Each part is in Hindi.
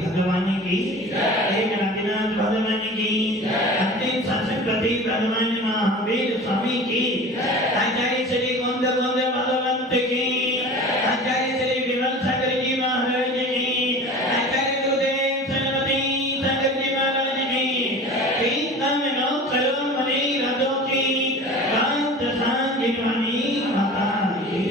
भगवान की एक नाथ भगवान की अंतिम शासनपति भगवान महावीर स्वामी की आचार्य श्री गोंद भगवंत की आचार्य श्री विमल सागर जी महाराज की आचार्य गुरुदेव सरस्वती सागर जी महाराज की कीर्तन नो करो मणि रदो की कांत सांगिनी माता की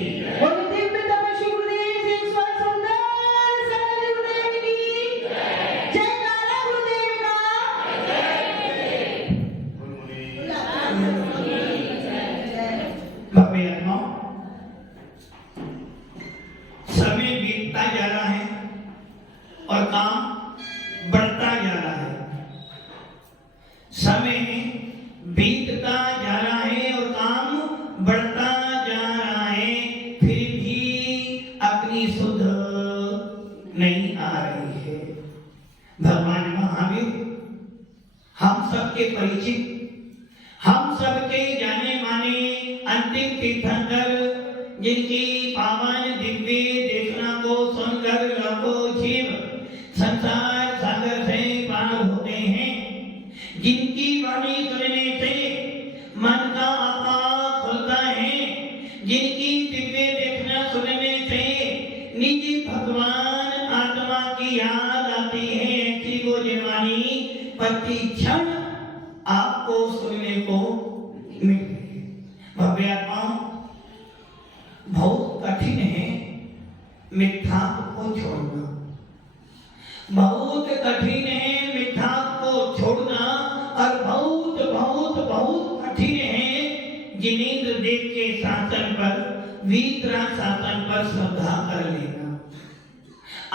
समय बीतता जा रहा है और काम बढ़ता जा रहा है। समय बीतता जा रहा है और काम बढ़ता जा रहा है, फिर भी अपनी सुध नहीं आ रही है। भगवान महावीर हम सबके परिचित, हम सबके जाने माने अंतिम तीर्थंकर, जिनकी पावन दिव्य देशना को सुनकर लाखों जीव संसार सागर से पार होते हैं, जिनकी वाणी सुनने से मन का आपा खुलता है, जिनकी दिव्य देशना सुनने से निजी भगवान आत्मा की याद आती है, ऐसी वो जीवानी प्रति क्षण आपको सुनने को मिलती है। भव्य आत्माओं, बहुत कठिन है मिथ्या को छोड़ना, बहुत कठिन है मिथ्या को छोड़ना, और बहुत बहुत बहुत कठिन है जिनेंद्र देव के शासन पर, वीतराग शासन पर श्रद्धा कर लेना।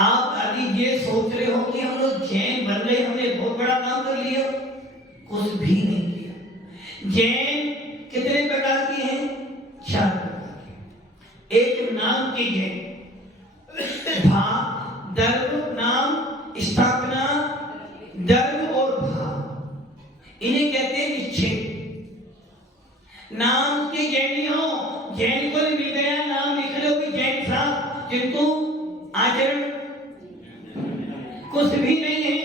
आप अभी ये सोच रहे हो कि हम लोग जैन बन रहे, हमने बहुत बड़ा काम कर लिया, कुछ भी नहीं किया। जैन कितने प्रकार की हैं? 4 प्रकार के। एक नाम की जैन, भा, दर्भ, नाम, स्थापना, दर्भ और भाव, इन्हें कहते हैं निश्चय। नाम के जैन हो, जैन को मिल गया नाम, लिख लो कि जैन साहब, किंतु आचरण कुछ भी नहीं है।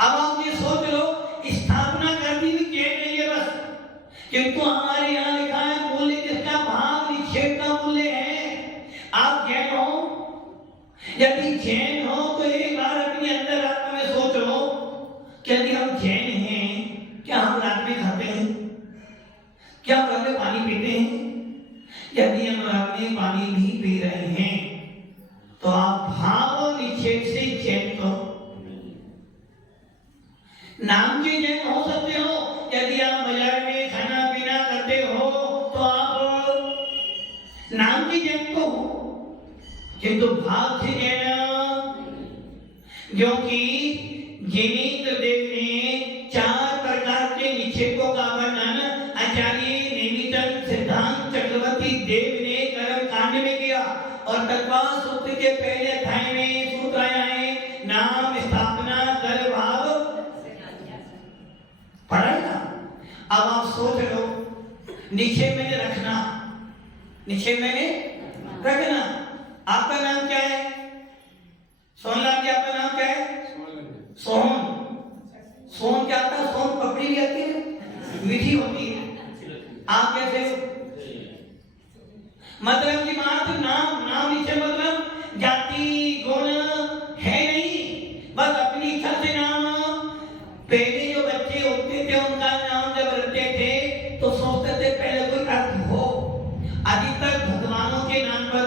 अब आप ये सोच लो, स्थापना करती भी जैन नहीं है बस, किंतु हमारे यहाँ लिखा है मूल्य जिसका भाव निक्षेप का मूल्य है। आप जैन हो, यदि जैन हो तो एक बार अपने अंदर आत्मा में सोच लो कि यदि हम जैन हैं, क्या हम रात में खाते हैं? क्या हम रात में पानी पीते हैं? यदि हम रात में पानी भी पी रहे हैं तो आप भाव और निक्षेप से जैन तो नाम के जैन हो सकते हो। यदि आप बाजार में खाना पीना करते हो तो आप नाम के जैन तो हो, किंतु भाव से जैन, क्योंकि जिनेंद्र देव ने 4 प्रकार के निक्षेपों का वर्णन आचार्य नेमिचंद सिद्धांत चक्रवर्ती देव ने कर्म कांड में किया, और तत्वास सूत्र के पहले अध्याय में सूत्र आया है नाम, स्थापना, दर्भ, भाव, पढ़ा ना। अब आप सोच लो, निक्षेप मैंने रखना, निक्षेप मैंने रखना। आपका नाम क्या है? सोहनलाल जी, आपका नाम क्या है? सोहन। सोहन क्या आता है? सोहन पपड़ी भी आती है, मीठी होती है। आप कैसे हो? मतलब कि मात्र नाम, नाम नीचे मतलब जाति गुण है नहीं, बस अपनी इच्छा से नाम। पहले जो बच्चे होते थे उनका नाम जब रखते थे तो सोचते थे पहले कोई अर्थ हो, अधिकतर भगवानों के नाम पर,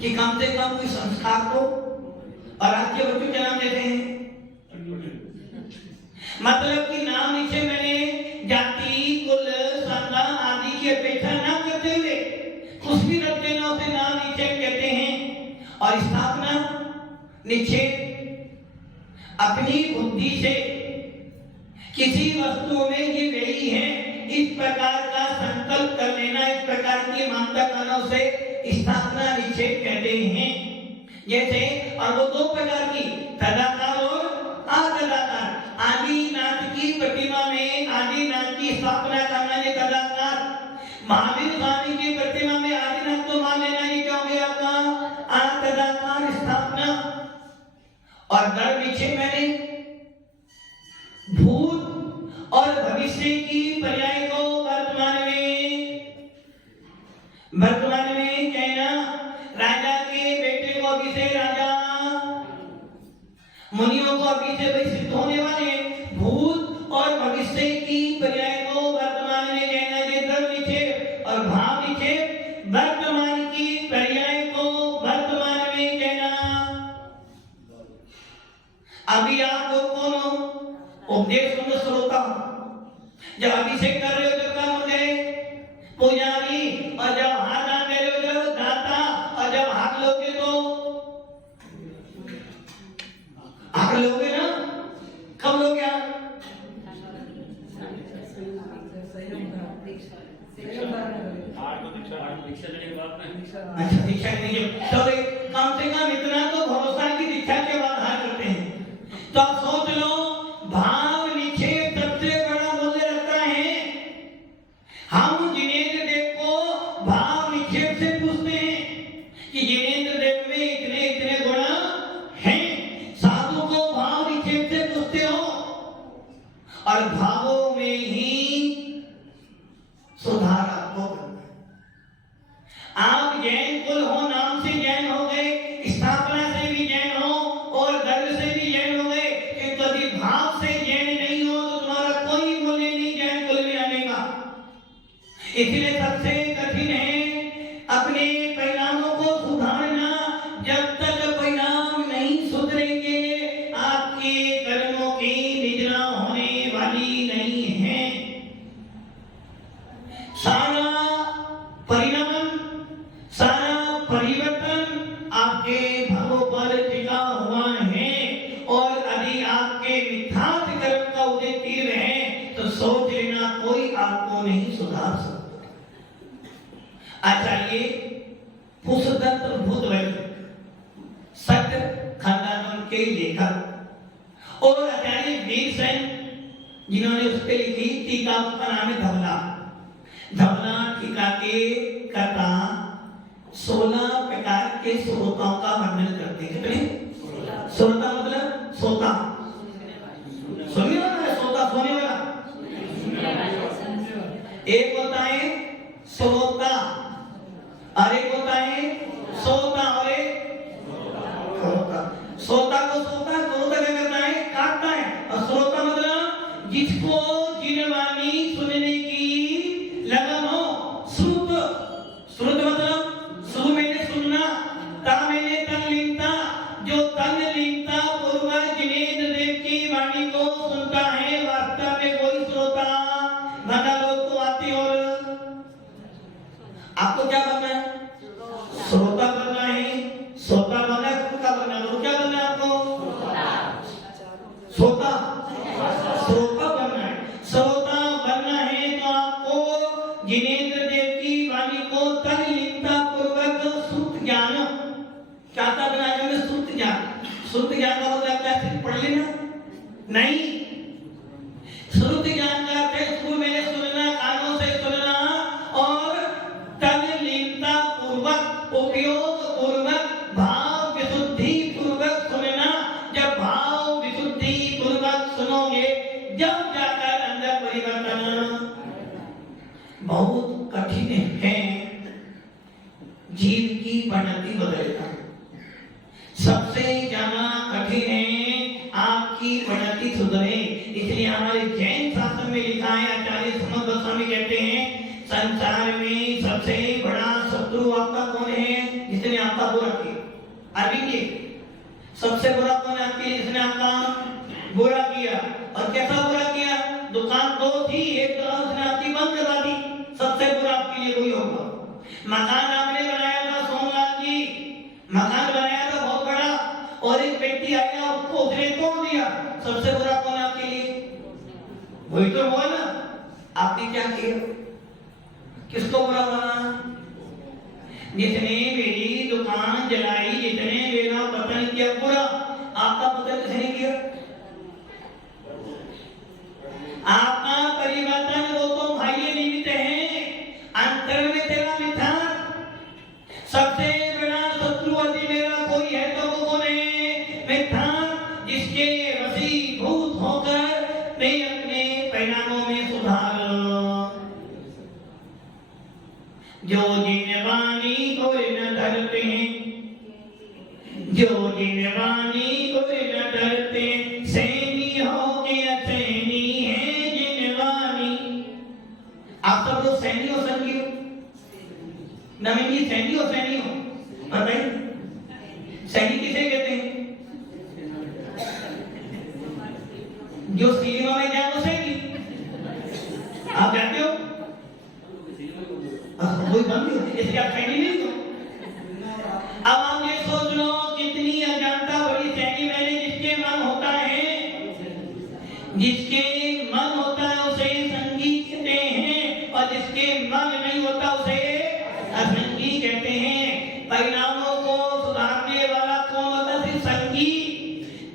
कि कम से कम कोई संस्कार हो। और आज के बच्चों के नाम देते हैं, मतलब कि नाम नीचे मैंने जाति, कुल, संगा आदि की अपेक्षा ना करते हुए कुछ भी रख देना, उसे नाम नीचे कहते हैं। और स्थापना, नीचे अपनी बुद्धि से किसी वस्तु में ये वही है, इस प्रकार का संकल्प कर लेना, इस प्रकार की मान्यता करना, उसे स्थापना निक्षेप कहते हैं। जैसे, और वो 2 प्रकार की, तदाकार और अतदाकार। आदिनाथ की प्रतिमा में आदिनाथ की स्थापना करना ये कदाकार, महावीर स्वामी की प्रतिमा में आदिनाथ को मान लेना ये क्या हो गया आपका कदाकार स्थापना। और दर पीछे मैंने भूत और भविष्य की पर्याय को वर्तमान में कहना, राजा के बेटे को अभी से राजा, मुनियों को अभी से सिद्ध होने वाले भूत और भविष्य की पर्याय को वर्तमान में कहना ये दर निक्षेप, और भाव निक्षेप वर्तमान की पर्याय को वर्तमान में कहना। अभी आप लोग कौन हो? उपदेश सुनो श्रोता। जब अभिषेक कर रहे हो जब कम हो गए पुजारी, और जब हाथ डाल रहे हो जब दाता, और जब हाथ लोगे तो हाथ लोगे ना, कब लोगे आप? अच्छा दीक्षा दीजिए, तो कम से कम इतना तो भरोसा की दीक्षा के बाद हाथ करते हैं। तो आप सोच लो, भाव निक्षेप सबसे बड़ा मूल्य रखता है। हम जिनेंद्र देव को भाव निक्षेप से पूछते हैं कि जिनेंद्र देव में इतने इतने गुण हैं, साधु को भाव निक्षेप से पूछते हो, और भावों में ही सुधार आपको करना है। आप जैन कुल हो, नाम से जैन हो गए, स्थापना से भी जैन हो और गर्व से भी जैन हो गए, कि कभी भाव से जैन नहीं हो तो तुम्हारा कोई मूल्य नहीं जैन कुल में आने का। इसलिए सबसे कठिन है अपने परिणामों को सुधारना। जब तक परिणाम नहीं सुधरेंगे आपके कर्मों की निजना होने वाली नहीं है। सारा परिणाम, सारा परिवर्तन आपके भावों पर टिका हुआ है, और यदि आपके मिथ्यात्व कर्म का उदय तीव्र है तो सोच लेना कोई आपको नहीं सुधार सकता। आचार्य पुष्पदत्त भूतवैद्य सत्य खानदान के लेखक और आचार्य वीर सेन, जिन्होंने उस पर लिखी टीका, उसका नाम है धवला। धवला टीका के कथा 16 प्रकार के श्रोताओं का वर्णन करते हैं। कितने श्रोता? मतलब सोता, सुनने वाला है, सोता सोने वाला। एक होता है श्रोता, और एक होता है सोता, और एक श्रोता। सोता को सोता, श्रोता क्या करता है? काटता है। और श्रोता मतलब जिसको जिनवानी सुनने की लगन हो। श्रुत, श्रुत मतलब सुन मैंने सुनना, ता मैंने तन लीनता, जो तन लीनता पूर्वक जिनेंद्र देव की वाणी को सुनता है, वास्तव में कोई श्रोता बना। लोग तो आते, और आपको क्या बनना है? श्रोता बनना है। श्रोता बनना है, क्या बनना है? क्या बनना है आपको? श्रोता, श्रोता बनना है। श्रोता बनना है तो आपको जिनेंद्र देव की वाणी को तन लीनता पूर्वक शुद्ध ज्ञान, क्या था बनाने में? शुद्ध ज्ञान। शुद्ध ज्ञान का मतलब क्या? सिर्फ पढ़ लेना नहीं। शुद्ध ज्ञान का अर्थ है उसको मैंने सुनना, कानों से सुनना, और तन लीनता पूर्वक, उपयोग पूर्वक, भाव विशुद्धि पूर्वक सुनना। जब भाव विशुद्धि पूर्वक सुनोगे, जब जाकर अंदर परिवर्तन। बहुत कठिन है जीव की परिणति बदलना। सबसे ज्यादा कठिन है आपकी परिणति सुधरे। इसलिए हमारे जैन शास्त्र में लिखा है, आचार्य समर्थ गोस्वामी कहते हैं, संसार में सबसे बड़ा शत्रु आपका कौन है? जिसने आपका बुरा किया। अभी ये सबसे बुरा कौन है आपके? जिसने आपका बुरा किया। और कैसा बुरा किया? दुकान दो थी, एक तरह उसने आपकी बंद करवा दी। सबसे बुरा आपके लिए कोई होगा। मकान आपने बनाया था, सोमनाथ जी मकान बनाया था बहुत बड़ा, और एक व्यक्ति आया उसको उसने तोड़ दिया। सबसे बुरा कौन है आपके लिए? वही तो हुआ ना। आपने क्या किया? किसको बुरा बना? जिसने मेरी दुकान जलाई, जिसने मेरा पतन किया बुरा, आपका पतन किसने किया? आपका परिवर्तन वो तो बाह्य निमित्त है, अंतर में तेरा मिथ्यात्व। सबसे बड़ा शत्रु यदि मेरा कोई है तो वो कौन है? मिथ्यात्व, जिसके वशीभूत होकर मैं अपने परिणामों में सुधार। जो जिनवानी को न डरते हैं, जो जिनवानी को न डरते, सैनी हो के असैनी है जिनवानी। आप सब लोग सैनी हो, संगी हो? नवीन जी सैनी हो, सैनी हो? बताइए सैनी किसे कहते हैं? जो सिनेमा में जाए वो सैनी। आप जानते हो? कोई बंद हो इसलिए आप सैनी नहीं हो। अब आप ये सोच लो कितनी अज्ञानता बड़ी सैनी मैंने। जिसके मन होता है, जिसके मन होता है उसे संगी कहते हैं, और जिसके मन नहीं होता उसे असंगी कहते हैं। परिणामों को सुधारने वाला कौन होता है? सिर्फ संगी।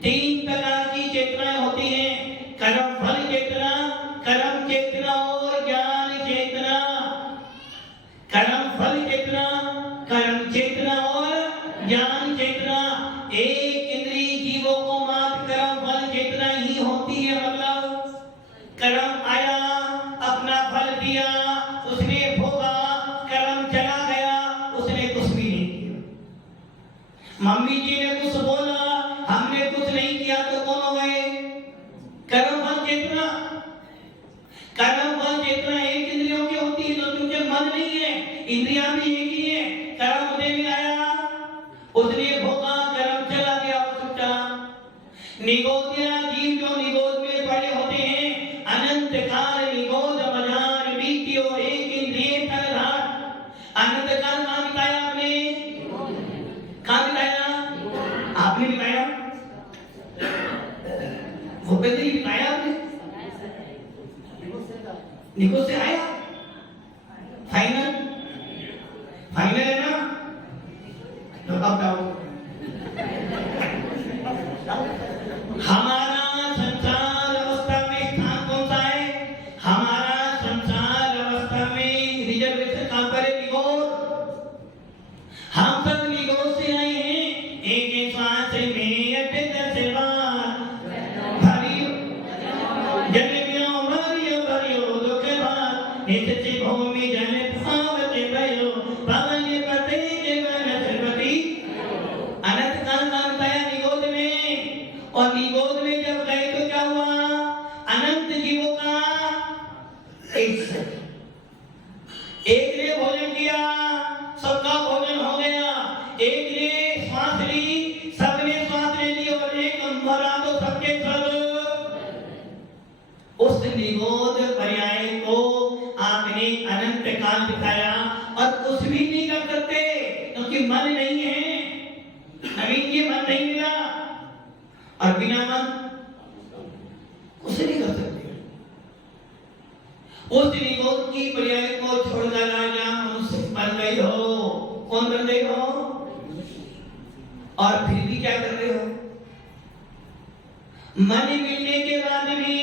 3 प्रकार की चेतनाएं होती हैं, कर्म फल चेतना, कर्म चेतना और ज्ञान चेतना। कर्म फल चेतना, कर्म चेतना और ज्ञान चेतना। एक इंद्रिय जीवों को मात्र कर्म फल चेतना ही होती है। मतलब कर्म आया, अपना फल दिया, उसने भोगा, कर्म चला गया, उसने कुछ भी नहीं किया। मम्मी जी ने कुछ बोला, हमने कुछ नहीं किया, तो कौन हो गए? कर्म फल चेतना। कर्म फल चेतना एक इंद्रियों की होती है, तो क्योंकि मन नहीं है, इंद्रियां भी एक ही है। कर्म उदय में आया, उसने भोगा, कर्म चला गया, वो छूटा। निगोदिया जीव जो निगोद में पड़े होते हैं, अनंत काल निगोद मजार बीती और एक इंद्रिय तलधार। अनंत काल कहाँ बिताया आपने? कहाँ बिताया? आपने बिताया? भूपेंद्र जी बिताया आपने? निगोद से आया? फाइनल? फाइनल है ना? तो अब जाओ। हमारा संसार अवस्था में स्थान कौन सा है? हमारा संसार अवस्था में रिजर्वेशन कहां पर है? निगोद। हम सब निगोद से आए हैं। एक श्वास में अटक से बात भरियो, जन्मियो मरियो भरियो दुख बात, नित्य भूमि जन भावते भयो, पवन पते जीवन सरस्वती। अनंत काल का बताया निगोद में, और निगोद में जब गए तो क्या हुआ? अनंत जीवों का एक ने भोजन किया, सबका भोजन हो गया। एक ने श्वास ली, सबने श्वास ले ली, और एक मरा तो सबके सब। उस निगोद पर्याय को आपने अनंत काल दिखाया, और कुछ भी नहीं कर सकते क्योंकि मन नहीं है। नवीन जी मन नहीं मिला, और बिना मन कुछ नहीं कर सकते। उस निगोद की पर्याय को छोड़कर राजा मनुष्य बन गए हो। कौन बन गए हो? और फिर भी क्या कर रहे हो? मन मिलने के बाद भी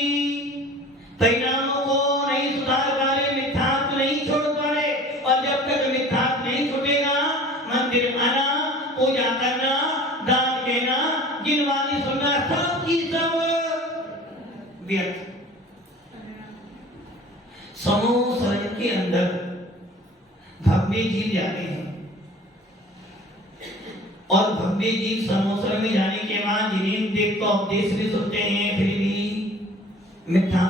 परिणामों को नहीं सुधार पा रहे, मिथ्यात्व नहीं छोड़ पा रहे। और जब तक मिथ्यात्व नहीं छूटेगा, मंदिर आना, पूजा करना, दान देना, जिनवानी सुनना, सब की सब व्यर्थ। संसार के अंदर भव्य जीव जाते हैं, और भव्य जीव संसार में जाने के बाद जिन्हें देव का उपदेश भी सुनते हैं, फिर भी मिथ्या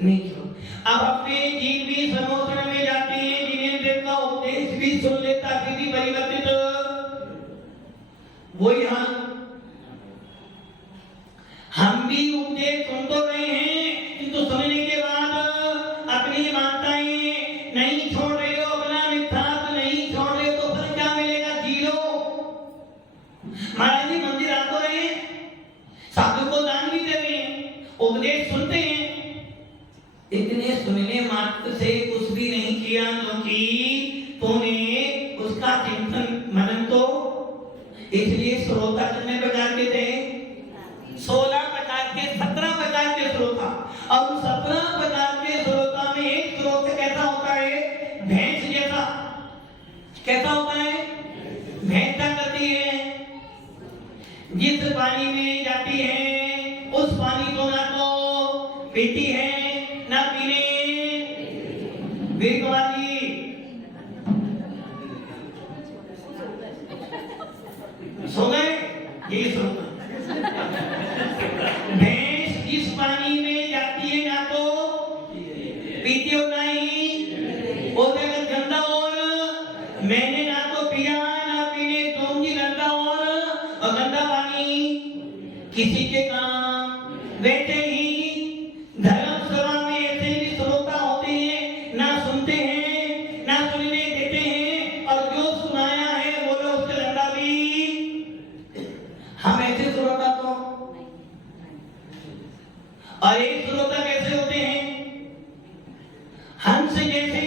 नहीं छोड़। अब अपने जीव भी संसार में जाते हैं, जिन्हें देव का उपदेश भी सुन लेता, फिर भी परिवर्तित वही हाल। हम भी उपदेश सुन तो रहे हैं, किंतु सुनने के बाद अपनी मान्यताएं नहीं छोड़ रहे हो, अपना मिथ्यात्व नहीं छोड़ रहे हो, तो फिर क्या मिलेगा? जीरो। महाराज जी मंदिर आ तो रहे हैं, साधु को दान भी दे रहे हैं, उपदेश सुनते हैं, इतने सुनने मात्र से कुछ भी नहीं किया, क्योंकि तूने उसका चिंतन मनन तो। इसलिए श्रोता कितने प्रकार के थे? 16 प्रकार के, 17 प्रकार के श्रोता। अब 17 प्रकार के स्रोतों में एक स्रोत कैसा होता है? भैंस जैसा। कैसा होता है? भैंस क्या करती है? जिस पानी में जाती है उस पानी को ना तो पीती है ना पीने वाली। सो गए? यही स्रोत। भैंस जिस पानी में जाती है ना तो पीती हो नहीं, वो जगह गंदा, और मैंने ना तो पिया ना पीने, तुम की गंदा और गंदा पानी किसी के काम। वैसे ही धर्म सभा में ऐसे भी श्रोता होते हैं, ना सुनते हैं ना सुनने देते हैं, और जो सुनाया है बोलो उससे गंदा भी। हम ऐसे श्रोता तो, और एक श्रोता कैसे होते हैं? हंस जैसे।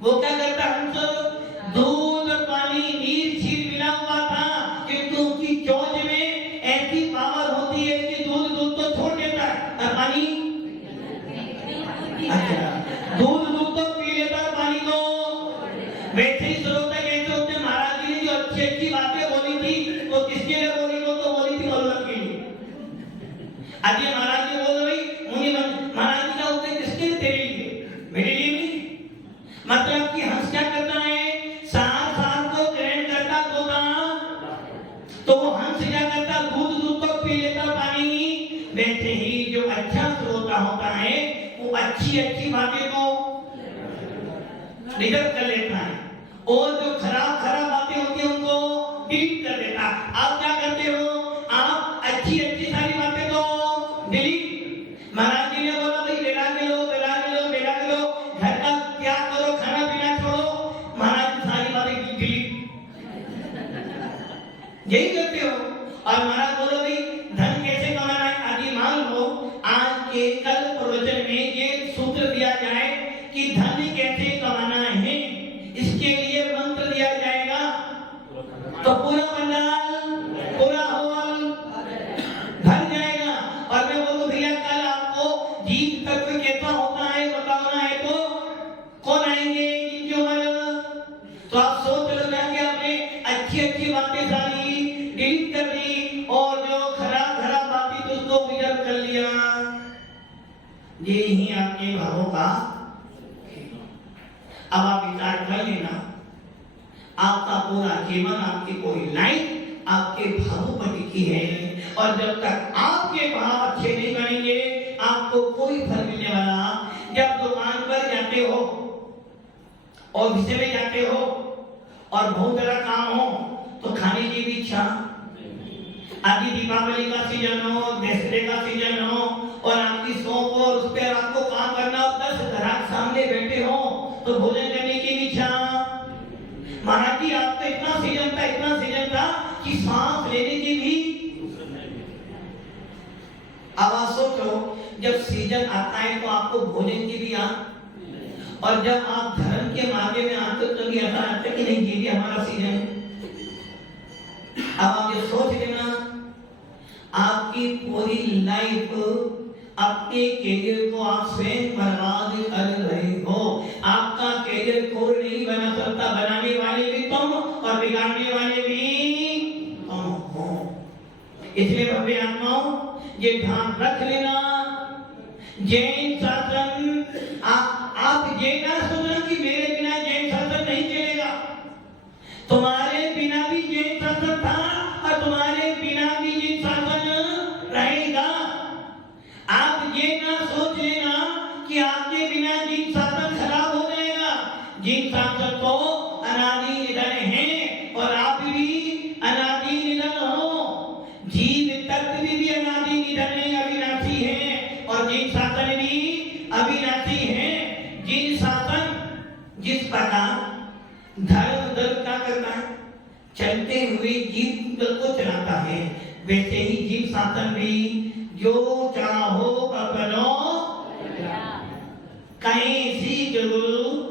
वो क्या करता? हंस दूध पानी नीर छीर मिला हुआ था, किंतु उसकी चोंच में ऐसी पावर होती है कि दूध तो छोड़ देता है और पानी, अच्छा, दूध तो पी लेता है, पानी को। वैसे ही श्रोता कैसे होते हैं? महाराज जी ने जो अच्छी अच्छी बातें बोली थी वो किसके लिए बोली? वो तो बोली थी भगवान के लिए। आज ये महाराज जी बोल रही मुनि महाराज जी का उद्देश्य किसके लिए? तेरे लिए, मेरे लिए नहीं। मतलब कि हंस क्या करता है? सार को ग्रहण करता तो वो हंस क्या करता? दूध तो पी लेता पानी। वैसे ही जो अच्छा श्रोता होता है वो अच्छी अच्छी बातें को रिजर्व कर लेता है, और जो खराब खराब बातें होती है उनको डिलीट कर देता है। आप क्या करते हो? आप अच्छी अच्छी सारी बातें को डिलीट। महाराज जी ने बोला भाई बेरा के लो, घर का क्या करो, खाना पीना छोड़ो, महाराज जी सारी बातें डिलीट। यही करते हो। और महाराज बोलो भाई धन कैसे कमाना है? आदि मान लो आज के कल प्रवचन में ये सूत्र दिया जाए कि धन कैसे कमाना है, इसके लिए मंत्र दिया जाएगा तो पूरा पंडाल, पूरा हॉल भर जाएगा। और मैं बोलूं भैया कल आपको जीव तत्व कैसा होता है बताना है तो कौन आएंगे? जिनके उम्र। तो आप सोच लो जाके आपने अच्छी अच्छी बातें सारी डिलीट कर दी, और जो खराब खराब बातें तो उसको विजय कर लिया। ये ही आपके भावों का। अब आप विचार कर लेना, आपका पूरा जीवन, आपकी पूरी लाइफ आपके भावों पर टिकी है, और जब तक आपके भाव अच्छे नहीं बनेंगे आपको कोई फल मिलने वाला। जब दुकान पर जाते हो, ऑफिस में जाते हो और बहुत ज्यादा काम हो तो खाने की भी इच्छा, आदि दीपावली का सीजन हो, दशहरे का सीजन हो, और आपकी शॉप हो और उस पर आपको काम करना हो, 10 ग्राहक सामने बैठे हो तो भोजन करने की भी इच्छा। महाराज जी आपका इतना सीजन था कि सांस लेने की भी। अब आप सोचो जब सीजन आता है तो आपको भोजन की भी याद, और जब आप धर्म के मार्ग में आते तो भी ऐसा आता है कि नहीं ये भी हमारा सीजन है। अब आप ये सोच लेना, आपकी पूरी लाइफ अपने कैरियर को आप स्वयं बर्बाद कर रहे हो। आपका कैरियर कोई नहीं बना सकता, बनाने वाले भी तुम और बिगाड़ने वाले भी तुम हो। इसलिए भव्य आत्माओं ये ध्यान रख लेना, जैन शासन आप ये ना सोचना कि मेरे बिना जैन शासन नहीं चलेगा। तुम्हारे बिना भी जैन शासन था और तुम्हारे बिना भी जैन शासन रहेगा। आप ये ना सोच लेना कि आपके बिना जैन शासन खराब हो जाएगा। जैन शासन तो अनादि निधन है और आप भी अनादि निधन हो। जीव तत्व भी अनादि निधन है, अविनाशी है, और जैन शासन भी अविनाशी है। जैन शासन जिस प्रकार धर्म दल क्या करता है, चलते हुए जीव दल को चलाता है, वैसे ही जीव शासन भी जो चाहो अपनो कहीं सी गुरु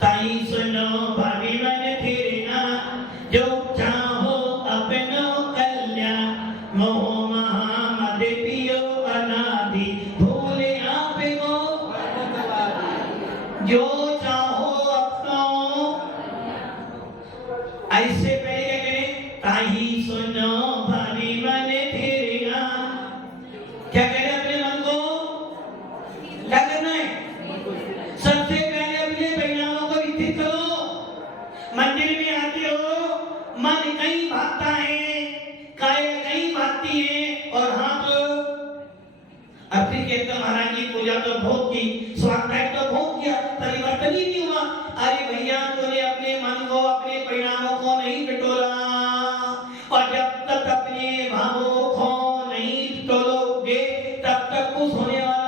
ताई सुनो भावी मन फिरना, जो चाहो अपनो कल्याण मोह महामद पियो अनाद क्या कह रहे हैं अपने मन को? क्या करना है? सबसे पहले अपने परिणामों को स्थिर करो। मंदिर में आते हो, मन कहीं भागता है, काय कहीं भागती है, और हाथ अब फिर कहता महाराज जी पूजा तो बहुत की, स्वाध्याय तो बहुत किया, परिवर्तन ही नहीं हुआ। अरे भैया तूने अपने मन को, अपने परिणामों को नहीं टटोला, और जब तक अपने भावों को नहीं टटोलोगे तब तक कुछ होने वाला।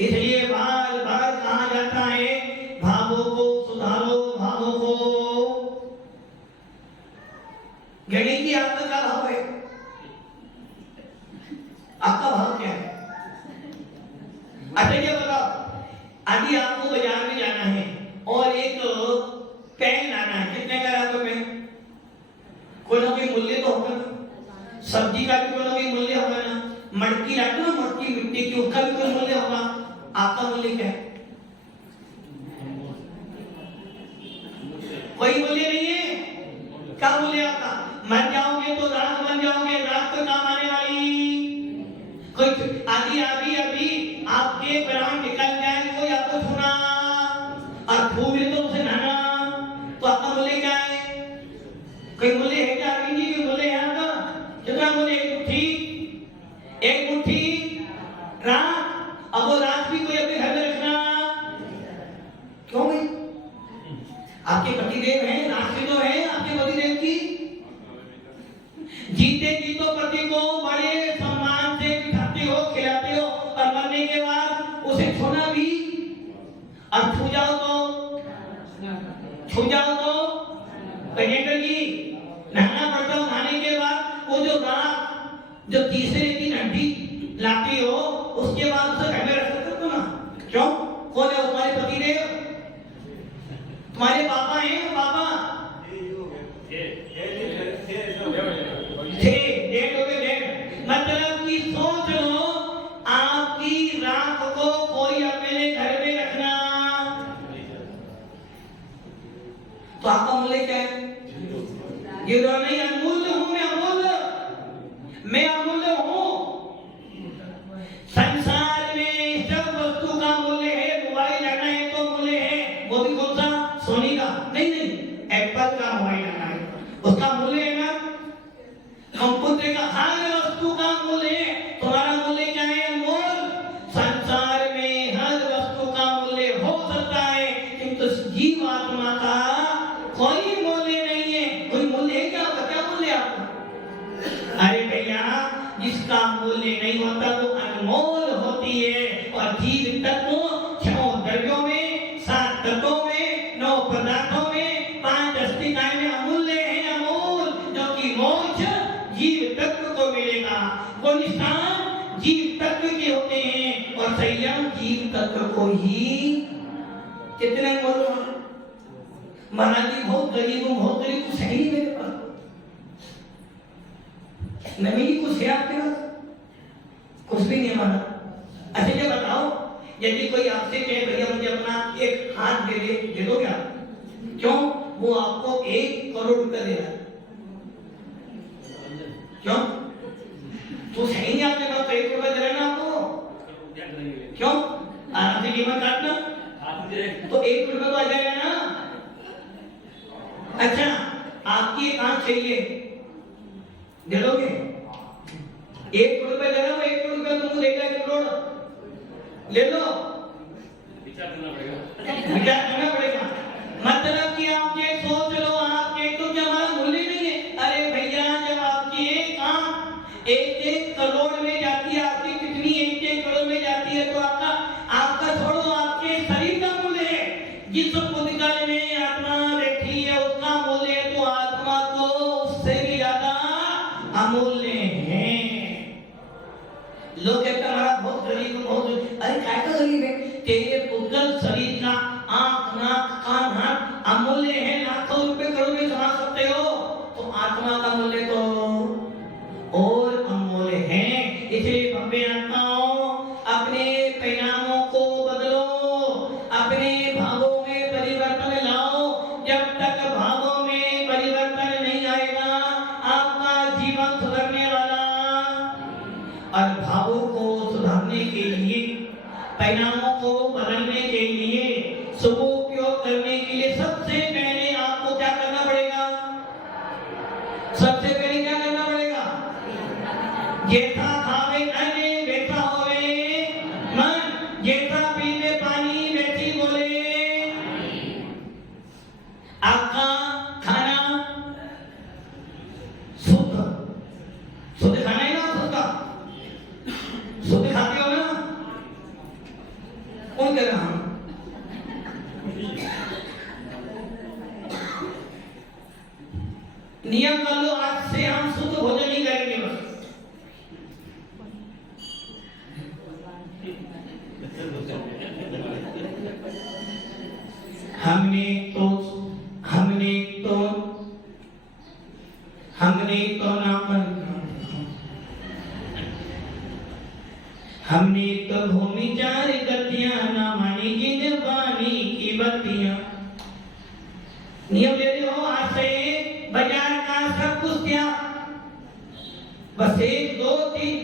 इसलिए बार बार कहा जाता है भावों को सुधारो, भावों को। गणेश जी आपका क्या भाव है? आपका भाव क्या है? अच्छा ये बताओ, अभी आपको बाजार में जाना है और एक पेन लाना है, कितने का आपको पेन? कोई ना कोई मूल्य तो होगा ना, सब्जी का भी कोई ना कोई मूल्य होगा ना, मटकी लाते हो, मटकी मिट्टी की, उसका भी कोई मूल्य होगा। आपका मूल्य क्या है? कोई मूल्य नहीं है। क्या मूल्य आपका? मर जाओगे तो राख बन जाओगे, राख तो काम आने वाली। कोई अभी आपके प्राण निकल जाए, कोई आपको छूना और छू भी तो उसे नहाना, तो आपका मूल्य क्या है? कोई मूल्य है क्या? अरविंद जी कोई मूल्य है आपका? कितना मूल्य? एक मुट्ठी राख। अब वो राख भी कोई अपने घर में रखना क्यों भाई? आपके पतिदेव हैं, राख भी तो है आपके पतिदेव की। जीते जी तो पति को बड़े सम्मान से बिठाते हो, खिलाते हो, और मरने के बाद उसे छूना भी, अब छू जाओ तो प्रेजेंटर जी नहाना पड़ता हो। नहाने के बाद वो जो राख, जो तीसरे दिन हड्डी लाती हो, उसके बाद उसे घर में रख सकते हो ना? क्यों? कौन है तुम्हारे पतिदेव? तुम्हारे पापा हैं? पापा मतलब कि सोच लो, आपकी राख को कोई अपने घर में रखना, तो आपका मूल्य क्या है? ये नहीं, अमूल्य हूं मैं अमूल्य हूं। संसार में सब वस्तु का मूल्य है। मोबाइल लेना है तो मूल्य है, वो भी कौन सा? सोनी का नहीं, एप्पल का मोबाइल लेना है, उसका मूल्य है ना। कंप्यूटर का, हर वस्तु का मूल्य है। तुम्हारा मूल्य क्या है? अमूल। संसार में हर वस्तु का मूल्य हो सकता है, किंतु जीवात्मा का कोई मूल्य नहीं है। कोई मूल्य है क्या? क्या मूल्य आपका? अरे भैया, जिसका मूल्य नहीं होता वो अनमोल होती है। और जीव तत्व 6 द्रव्यों में, 7 तत्वों में, 9 पदार्थों में, 5 अस्तिकाएं में अमूल्य है, अमूल, जो कि मोक्ष जीव तत्व को मिलेगा। वो निशान जीव तत्व के होते हैं, और संयम जीव तत्व को ही। कितने बोलो महाराज जी, बहुत गरीब कुछ है ही मेरे पास, नहीं कुछ है आपके पास? कुछ भी नहीं माना। अच्छा ये बताओ, यदि कोई आपसे कहे भैया मुझे अपना एक हाथ दे दो क्या? क्यों? वो आपको 1 करोड़ रुपया दे रहा है। क्यों? तो सही नहीं, आपके पास 1 रुपया दे रहा है ना आपको। क्यों? आराम से कीमत काटना तो 1 रुपया तो आ जाएगा ना। अच्छा, आपकी एक आंख चाहिए, दे दोगे? 1 रुपया दे रहा हूं, 1 करोड़ रुपया तुमको देगा, 1 करोड़ ले लो। विचार करना पड़ेगा। मतलब कि आप ये सोच लो, आपके तो क्या हमारा मूल्य नहीं है। अरे भैया, जब आपकी एक आंख 1 करोड़ में जाती है, आपकी कितनी 1 करोड़ में जाती है, तो आपका छोड़ो, आपके शरीर का मूल्य है। जिस पुस्तकालय में आत्मा बैठी है उसका मूल्य है, तो आत्मा तो उससे भी ज्यादा अमूल्य है। लोग कहते हैं हमारा बहुत गरीब, बहुत, अरे काय का गरीब है? तेरे पुद्गल शरीर का आंख, नाक, कान, हाथ अमूल्य है। लाखों रुपए करोड़ में कमा सकते हो, तो आत्मा का मूल्य तो और अमूल्य है। इसलिए भव्य आत्माओं, अपने परिणामों को बदलो, अपने भावों में परिवर्तन लाओ। जब तक भावों में परिवर्तन नहीं आएगा, आपका जीवन सुधरने वाला और भावों को सुधारने के लिए, परिणामों को बदलने के लिए, सदुपयोग करने के लिए सबसे पहले आपको क्या करना पड़ेगा? सबसे पहले क्या करना पड़ेगा? जेठा खावे अने बेटा होवे मन, जेठा पीवे पानी वैसी बोले। आपका खाना शुद्ध शुद्ध खाना है ना? शुद्ध खाते हो ना? कौन कह रहा? नियम कर लो, आज से हम शुद्ध भोजन ही करेंगे बस। हमने तो भूमि चार गतियां ना मानी जिन पानी की बत्तियां। नियम ले रहे हो, आज से बाजार का सब कुछ क्या, बस 1 2 3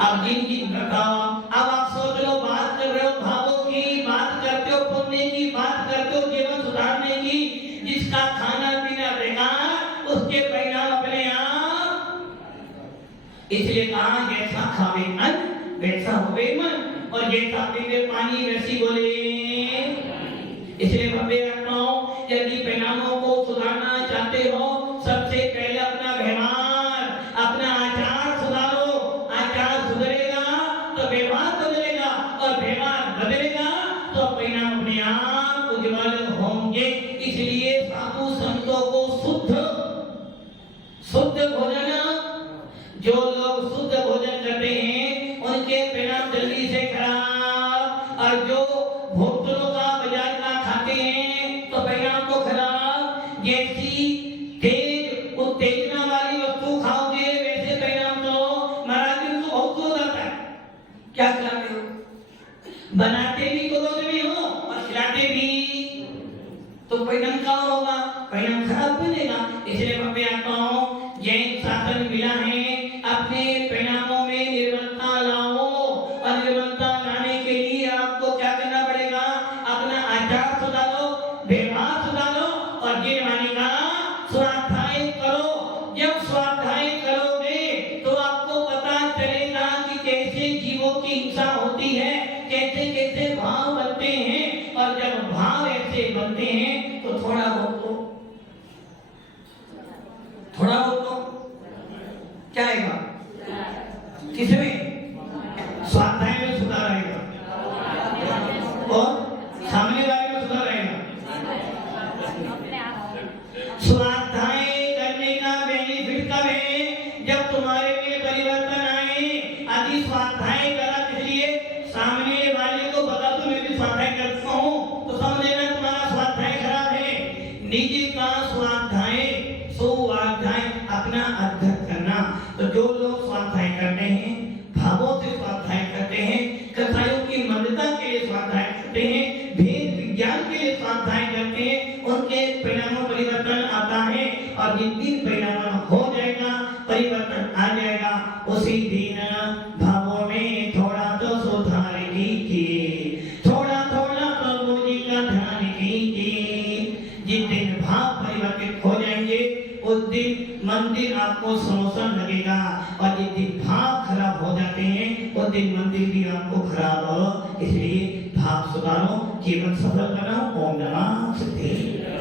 अब दिन बताओ। अब आप सोच लो, बात कर रहे हो भावों की, बात करते हो पुण्य की, बात करते हो जीवन सुधारने की। जिसका खाना पीना बेकार, उसके परिणाम अपने आप। इसलिए कहा जैसा खावे अन्न वैसा होवे मन, और जैसा पीवे पानी वैसी बोले। इसलिए भव्य आत्माओं, यदि परिणामों को सुधारना चाहते हो, सबसे पहले अपना व्यवहार, अपना आचार सुधारो। आचार सुधरेगा तो व्यवहार बदलेगा, और व्यवहार बदलेगा तो परिणाम अपने आप उज्जवल होंगे। इसलिए साधु संतों को शुद्ध भोजन, जो लोग शुद्ध भोजन करते हैं उनके परिणाम जल्दी से खराब, और जो भोक्तों का बाजार का खाते हैं तो परिणाम तो खराब। जैसी तेज उत्तेजना वाली वस्तु खाओगे वैसे परिणाम तो महाराज दिन तो बहुत हो जाता है। क्या खिलाते हो? बनाते भी क्रोध में हो और खिलाते भी, तो परिणाम क्या होगा? परिणाम खराब बनेगा। इसलिए भव्य आत्माओं, जैन शासन मिला है, अपने परिणामों में निर्मलता लाओ। और निर्मलता लाने के लिए आपको क्या करना पड़ेगा? अपना आचार सुधारो, व्यवहार सुधारो, और जीवनी का स्वाध्याय करो। जब स्वाध्याय करोगे तो आपको पता चलेगा कि कैसे जीवों की हिंसा होती है, कैसे कैसे भाव बनते हैं। और जब भाव ऐसे बनते हैं तो थोड़ा बहुत क्या आएगा? किसमें? स्वाध्याय में सुधार आएगा, और सामने वाले में सुधार आएगा। स्वाध्याय करने का बेनिफिट कब है? जब तुम्हारे में परिवर्तन आए। यदि स्वाध्याय करा, इसलिए सामने वाले को बता दो मैं भी स्वाध्याय करता हूँ, तो समझ लेना तुम्हारा स्वाध्याय खराब है। निजी का स्वाध्याय, स्वाध्याय अपना अध्ययन करना। तो जो लोग स्वाध्याय करते हैं, भावों से स्वाध्याय करते हैं, कथाओं की मंदता के लिए स्वाध्याय करते हैं, भेद विज्ञान के लिए स्वाध्याय करते हैं, उनके परिणामों परिवर्तन आता है। और जिस दिन परिणाम हो जाएगा, परिवर्तन आ जाएगा, उसी दिन भावों में थोड़ा तो सुधार कीजिए, थोड़ा थोड़ा प्रभु जी का ध्यान कीजिए। जिस दिन भाव परिवर्तित हो जाएंगे, उस दिन मंदिर आपको समोसन लगेगा, और जिस दिन भाव खराब हो जाते हैं उस दिन मंदिर भी आपको खराब हो। इसलिए भाव सुधारो, जीवन सफल बनाओ। ओम नमः शिवाय।